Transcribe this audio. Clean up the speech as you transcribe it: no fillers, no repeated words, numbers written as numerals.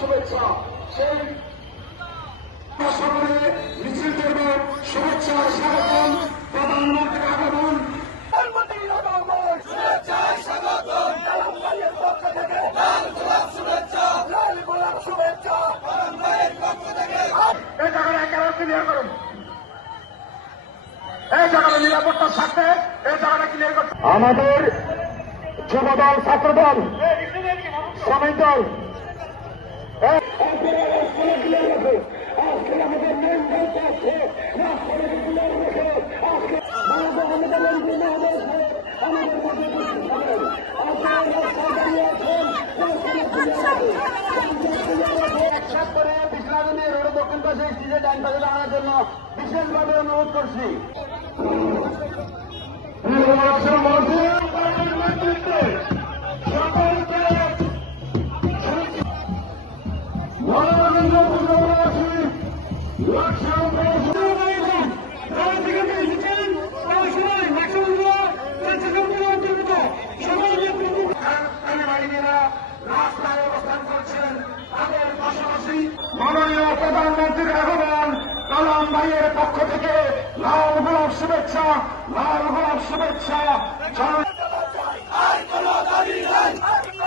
শুভেচ্ছা। সেই সকলে মিছিল করব, শুভেচ্ছা স্বাগতম, প্রধানমন্ত্রীর আগমন, প্রধানমন্ত্রীর আগমন, শুভেচ্ছা স্বাগতম, কালাম ভাইয়ের পক্ষ থেকে লাল গোলাপ শুভেচ্ছা, লাল গোলাপ শুভেচ্ছা, কালাম ভাইয়ের পক্ষ থেকে। এই জায়গায় একেবারে ক্লিয়ার করুন, এই জায়গাটা নিরাপত্তার স্বার্থে এই জায়গাটা ক্লিয়ার করুন। আমাদের যুবদল, ছাত্রদল, শ্রমিক দল একসাথ করে বিশ্বনাথী রোড দক্ষিণ পাশে স্টেজে ডান পাশে দাঁড়ানোর জন্য বিশেষভাবে অনুরোধ করছি। রাস্তায় অবস্থান করছেন, তাদের পাশাপাশি মাননীয় প্রধানমন্ত্রীর আগমন, কালাম ভাইয়ের পক্ষ থেকে লাল গোলাপ শুভেচ্ছা, লাল গোলাপ শুভেচ্ছা।